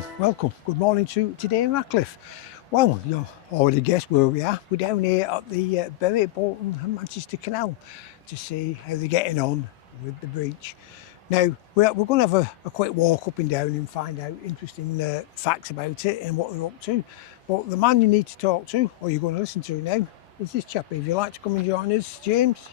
Well, welcome. Good morning to today in Radcliffe. Well, you'll already guessed where we are. We're down here at the Bury, Bolton and Manchester Canal to see how they're getting on with the breach. Now, we're going to have a quick walk up and down and find out interesting facts about it and what they're up to. But the man you need to talk to, or you're going to listen to now, is this chap. If you'd like to come and join us, James.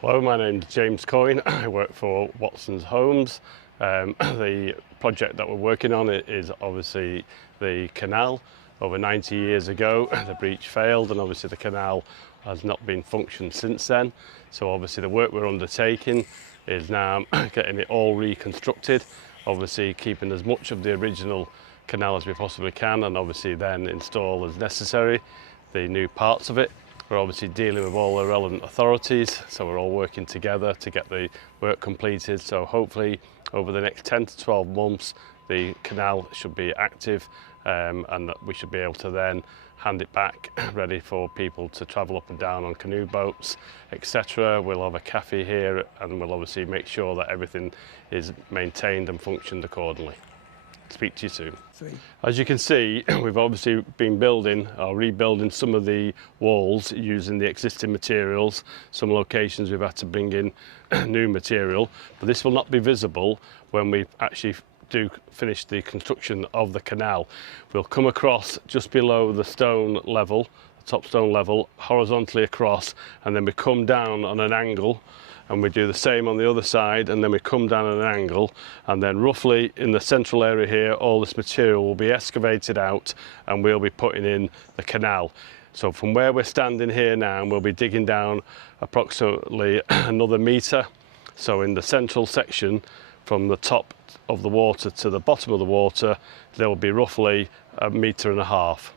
Hello, my name's James Coyne. I work for Watson's Homes. The project that we're working on is obviously the canal. Over 90 years ago, the breach failed, and obviously the canal has not been functioned since then. So obviously the work we're undertaking is now getting it all reconstructed, obviously keeping as much of the original canal as we possibly can, and obviously then install as necessary the new parts of it. We're obviously dealing with all the relevant authorities, so we're all working together to get the work completed. So hopefully over the next 10 to 12 months the canal should be active, and that we should be able to then hand it back ready for people to travel up and down on canoe boats, etc. We'll have a cafe here, and we'll obviously make sure that everything is maintained and functioned accordingly. Speak to you soon. As you can see, we've obviously been building or rebuilding some of the walls using the existing materials. Some locations we've had to bring in new material, but this will not be visible when we actually do finish the construction of the canal. We'll come across just below the stone level, the top stone level, horizontally across, and then we come down on an angle, and we do the same on the other side, and then we come down at an angle, and then roughly in the central area here all this material will be excavated out and we'll be putting in the canal. So from where we're standing here now, we'll be digging down approximately another metre. So in the central section, from the top of the water to the bottom of the water, there will be roughly 1.5 metres.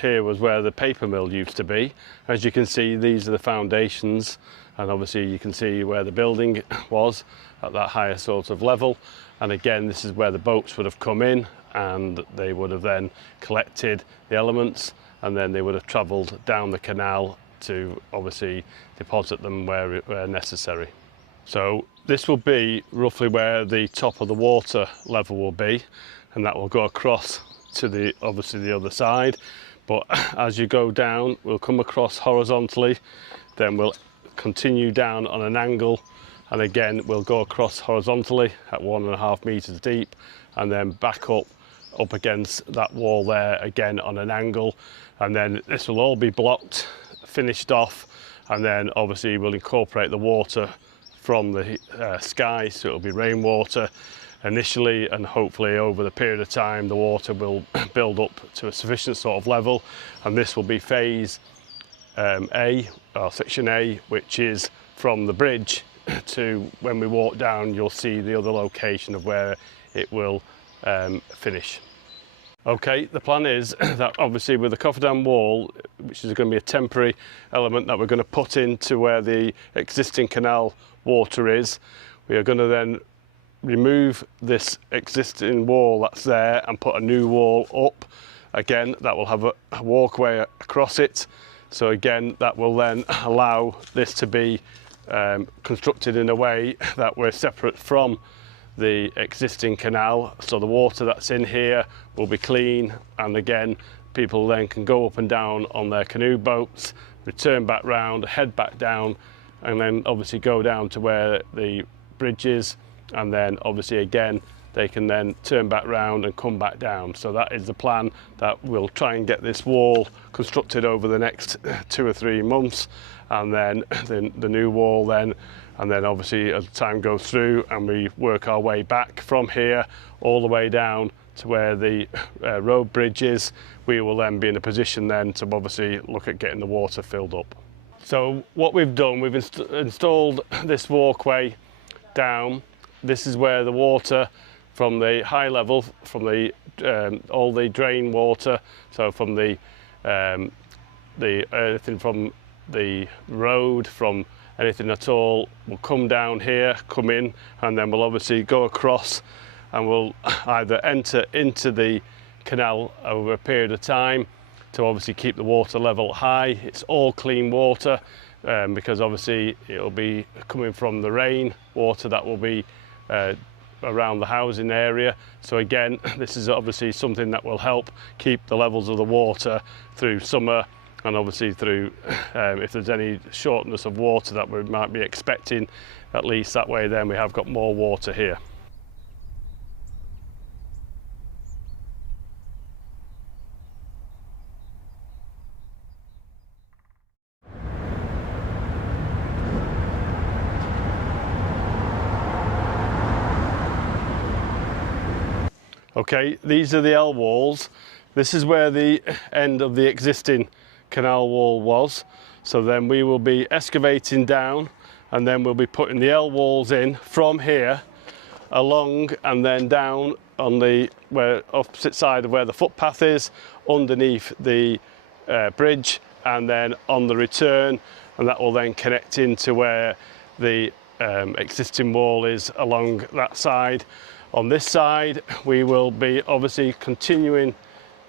Here was where the paper mill used to be. As you can see, these are the foundations, and obviously you can see where the building was at that higher sort of level. And again, this is where the boats would have come in, and they would have then collected the elements, and then they would have travelled down the canal to obviously deposit them where necessary. So this will be roughly where the top of the water level will be, and that will go across to obviously the other side. But as you go down, we'll come across horizontally, then we'll continue down on an angle, and again we'll go across horizontally at 1.5 metres deep, and then back up against that wall there again on an angle, and then this will all be blocked, finished off, and then obviously we'll incorporate the water from the sky, so it'll be rainwater initially, and hopefully over the period of time the water will build up to a sufficient sort of level, and this will be phase A, or section A, which is from the bridge to when we walk down you'll see the other location of where it will finish. Okay, the plan is that obviously with the cofferdam wall, which is going to be a temporary element that we're going to put into where the existing canal water is, we are going to then remove this existing wall that's there and put a new wall up. Again, that will have a walkway across it. So again, that will then allow this to be constructed in a way that we're separate from the existing canal. So the water that's in here will be clean, and again, people then can go up and down on their canoe boats, return back round, head back down, and then obviously go down to where the bridge is, and then obviously again they can then turn back round and come back down. So that is the plan, that we'll try and get this wall constructed over the next 2 or 3 months, and then the new wall then, and then obviously as time goes through and we work our way back from here all the way down to where the road bridge is, we will then be in a position then to obviously look at getting the water filled up. So what we've done, we've installed this walkway down. This is where the water from the high level, from the all the drain water, so from the anything from the road, from anything at all, will come down here, come in, and then we'll obviously go across, and we'll either enter into the canal over a period of time to obviously keep the water level high. It's all clean water. because obviously it'll be coming from the rain water that will be around the housing area. So again, this is obviously something that will help keep the levels of the water through summer, and obviously through if there's any shortness of water that we might be expecting, at least that way then we have got more water here. Okay, these are the L walls. This is where the end of the existing canal wall was. So then we will be excavating down, and then we'll be putting the L walls in from here along and then down on the opposite side of where the footpath is, underneath the bridge, and then on the return, and that will then connect into where the existing wall is along that side. On this side, we will be obviously continuing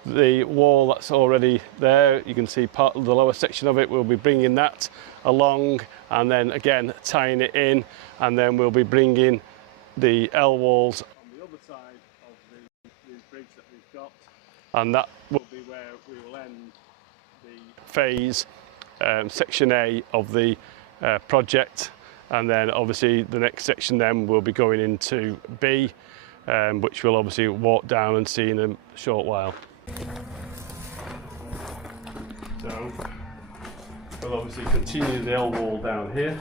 the wall that's already there. You can see part of the lower section of it. We'll be bringing that along and then again tying it in, and then we'll be bringing the L walls on the other side of the bridge that we've got, and that will be where we will end the phase section A of the project. And then obviously the next section then will be going into B, which we'll obviously walk down and see in a short while. So we'll obviously continue the L wall down here,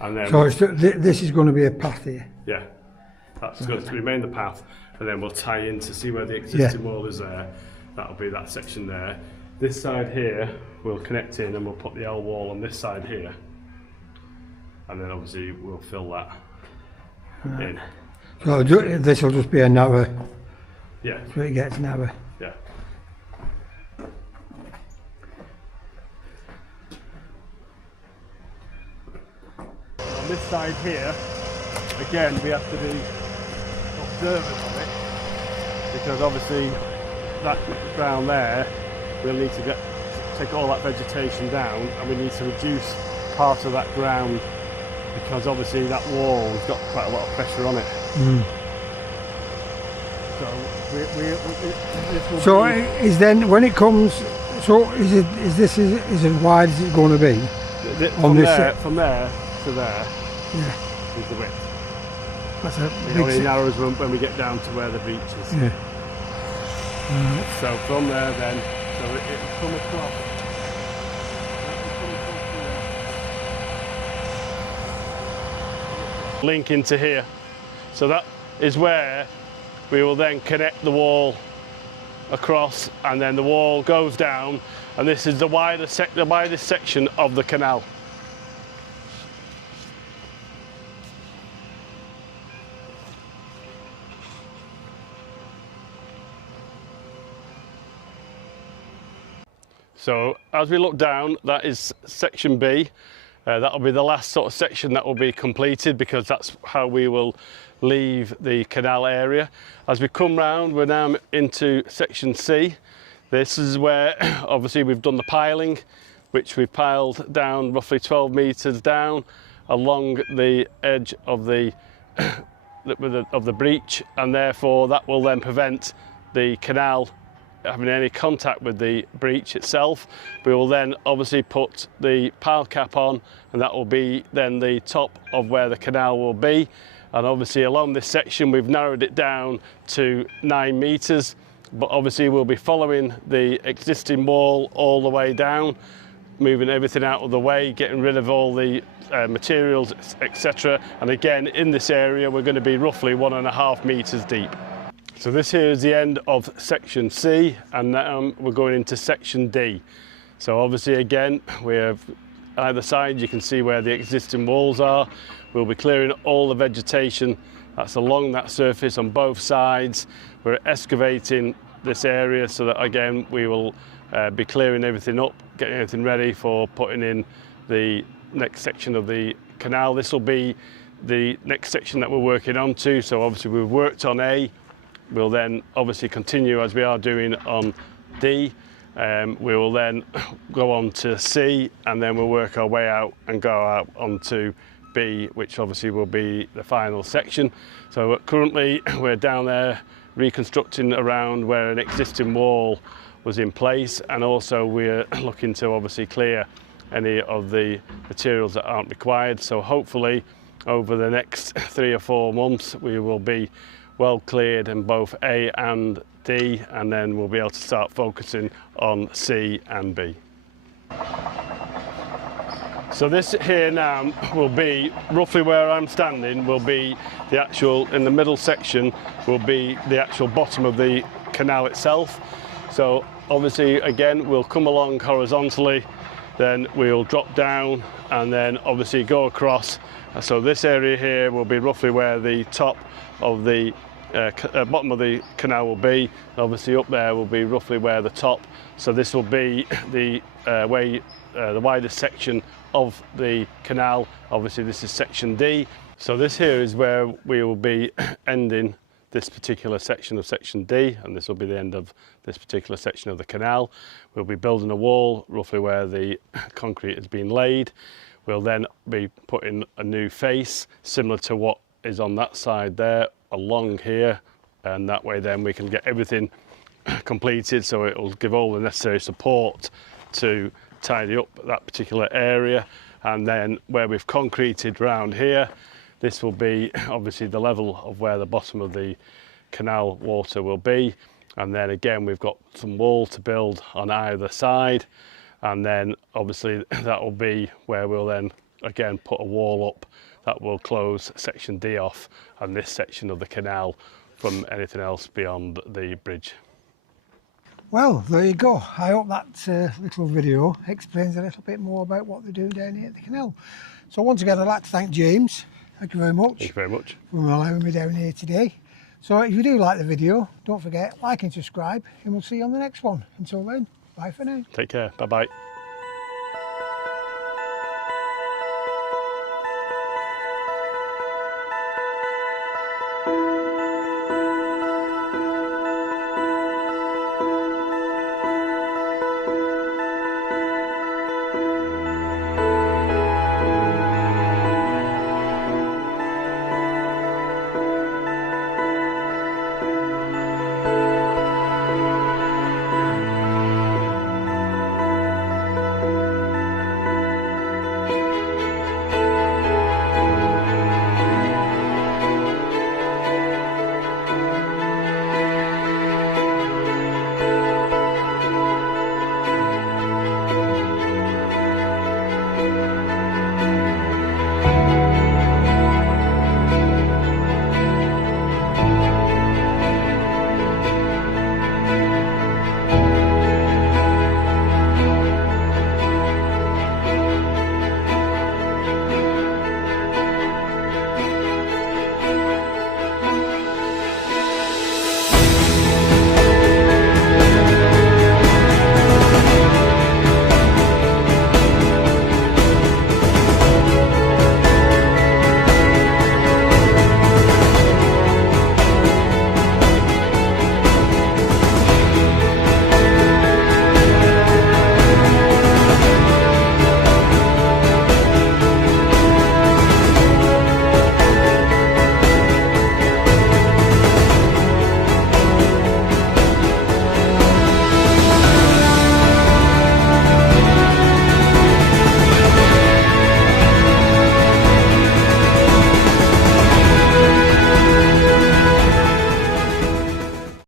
and then so this is going to be a path here. Yeah, that's going to remain the path, and then we'll tie in to see where the existing wall is there. That'll be that section there. This side here we'll connect in, and we'll put the L wall on this side here, and then obviously we'll fill that in. So this will just be a narrow. Yeah. So it gets narrow. Yeah. On this side here, again, we have to be observant of it, because obviously that ground there, we'll need to take all that vegetation down, and we need to reduce part of that ground, because obviously that wall has got quite a lot of pressure on it. Mm. So so is then when it comes, so is this as wide as it's going to be? From there to there, yeah, is the width. That's a it big only narrows when we get down to where the beach is. Yeah. So from there then, so it'll come across. Link into here. So that is where we will then connect the wall across, and then the wall goes down, and this is the widest section of the canal. So as we look down, that is section B. That will be the last sort of section that will be completed, because that's how we will leave the canal area. As we come round, we're now into section C. This is where obviously we've done the piling, which we piled down roughly 12 metres down along the edge of the breach, and therefore that will then prevent the canal having any contact with the breach itself. We will then obviously put the pile cap on, and that will be then the top of where the canal will be. And obviously along this section we've narrowed it down to 9 metres, but obviously we'll be following the existing wall all the way down, moving everything out of the way, getting rid of all the materials, etc. And again, in this area we're going to be roughly 1.5 metres deep. So this here is the end of section C, and now we're going into section D. So obviously again, we have either side, you can see where the existing walls are. We'll be clearing all the vegetation that's along that surface on both sides. We're excavating this area so that again we will be clearing everything up, getting everything ready for putting in the next section of the canal. This will be the next section that we're working on to. So obviously we've worked on A. We'll then obviously continue as we are doing on D, We will then go on to C, and then we'll work our way out and go out onto B, which obviously will be the final section. So currently we're down there reconstructing around where an existing wall was in place, and also we're looking to obviously clear any of the materials that aren't required. So hopefully over the next 3 or 4 months we will be well cleared in both A and D, and then we'll be able to start focusing on C and B. So this here now will be roughly where I'm standing, will be the actual, in the middle section will be the actual bottom of the canal itself. So obviously again we'll come along horizontally, then we'll drop down and then obviously go across. So this area here will be roughly where the top of the bottom of the canal will be. Obviously up there will be roughly where the top. So this will be the the widest section of the canal. Obviously this is section D. So this here is where we will be ending this particular section of section D, and this will be the end of this particular section of the canal. We'll be building a wall roughly where the concrete has been laid. We'll then be putting a new face similar to what is on that side there along here, and that way then we can get everything completed, so it will give all the necessary support to tidy up that particular area. And then where we've concreted round here, this will be obviously the level of where the bottom of the canal water will be. And then again we've got some wall to build on either side, and then obviously that will be where we'll then again put a wall up that will close section D off and this section of the canal from anything else beyond the bridge. Well, there you go. I hope that little video explains a little bit more about what they do down here at the canal. So once again, I'd like to thank James. Thank you very much. Thank you very much for allowing me down here today. So if you do like the video, don't forget, like and subscribe, and we'll see you on the next one. Until then, bye for now. Take care. Bye bye.